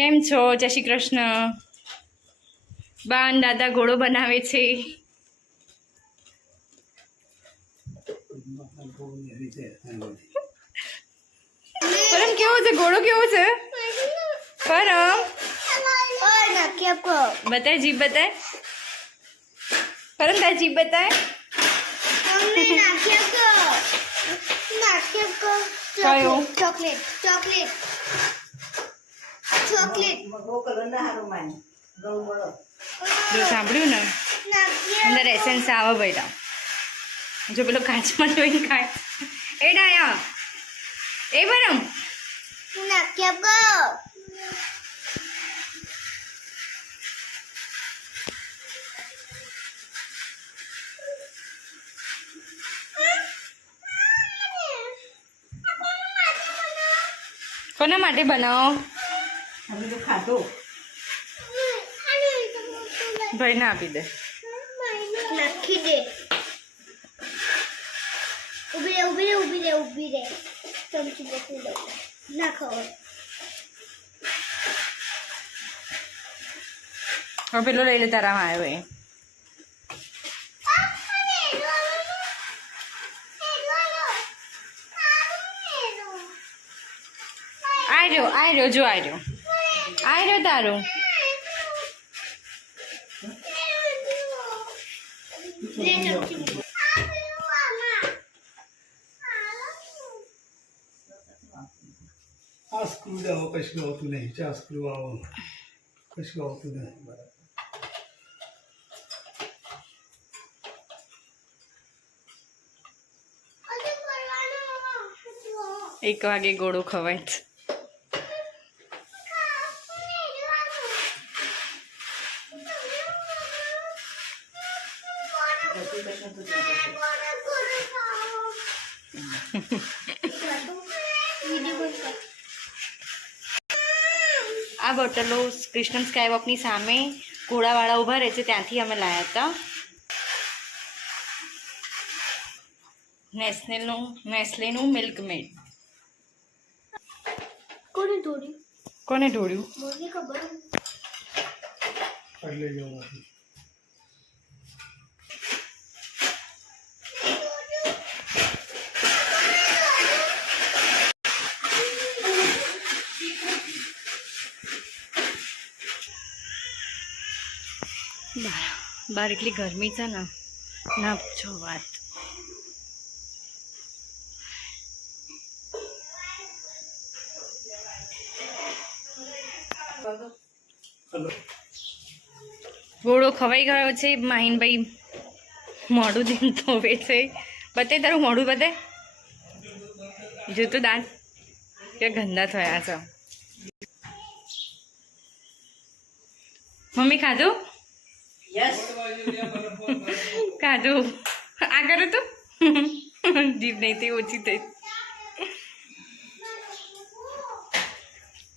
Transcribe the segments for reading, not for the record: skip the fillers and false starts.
કેમ છો? જય શ્રી કૃષ્ણ. બાન દાદા ઘોડો બનાવે છે. પરમ કેવો છે ઘોડો? કેવો છે પરમ? બતાય જીભ બતાય. પરમ તારી જીભ બતાય. કયો? ચોકલેટ ચોકલેટ ચોકલેટ જો સાંભળ્યું ને, અંદર એસેન્સ આવે ભાઈ. જો પેલો કાચમાં જોઈને ખાય. એ ડાયા એ પરમ કોના માટે બનાવો? ભાઈ ના આપી દે. નાખી દે. ઉભી રે ચમચી નાખી દો. નાખો. હવે પેલો લઈ લે તારામાં આવ્યો એ. આયરો જો આયરો તારું. આ સ્ક્રૂ દેવો, કશું આવતું નહીં. ચા સ્ક્રૂ આવો, કશું આવતું નહીં. બરાબર. એક વાગે ગોળો ખવાય છે. આ બોટલો કૃષ્ણ સ્કાય વોકની સામે ઘોડાવાળા ઊભા રહે છે ત્યાંથી અમે લાવ્યા હતા. નેસ્લેનું મિલ્ક મેડ. કોને ઢોળ્યું? મને ખબર. એટલે જવું બહાર એટલી ગરમી છે ને, ના પૂછો વાત. ઘોડો ખવાઈ ગયો છે. માહિનભાઈ મોઢું દિન ધોવે છે. બતાય તારું મોઢું બતાય. જોતું દાંત કે ગંદા થયા છે. મમ્મી ખાધું? ખાધું. આ કરો તો જીભ નહીં તે ઓછી થઈ.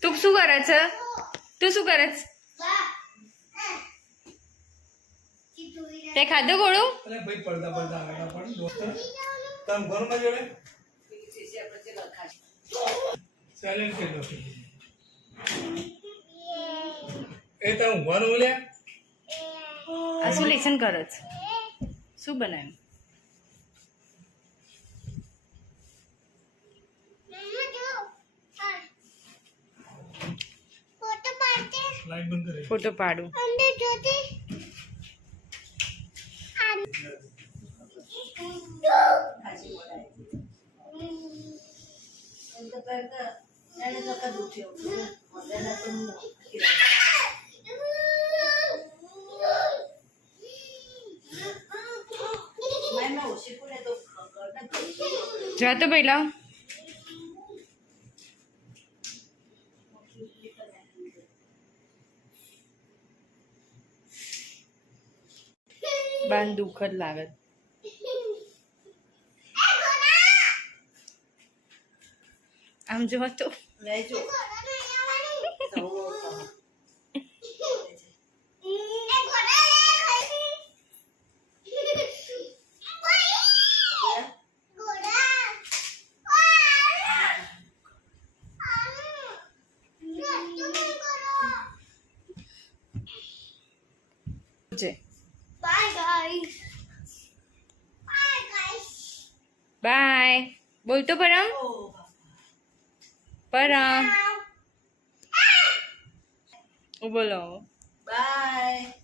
તું શું કરે છે? તું શું કરે છે? તે ખાધું ઘોડું? અરે ભાઈ પડદા આગળ પણ દોસ્ત તમ ઘરમાં જોડે સાયલેન્ટ કે દો એ તો ઊંઘવાનું બોલ્યા. આ શું લેસન કરે છે? શું બનાવ્યું? લાઈટ બંધ કરે. ફોટો પાડું. જા તો પહેલા બાન દુઃખ જ લાગે. આમ જો તો છે bye guys bye guys by બોલતો પરમ પરમ બોલો બાય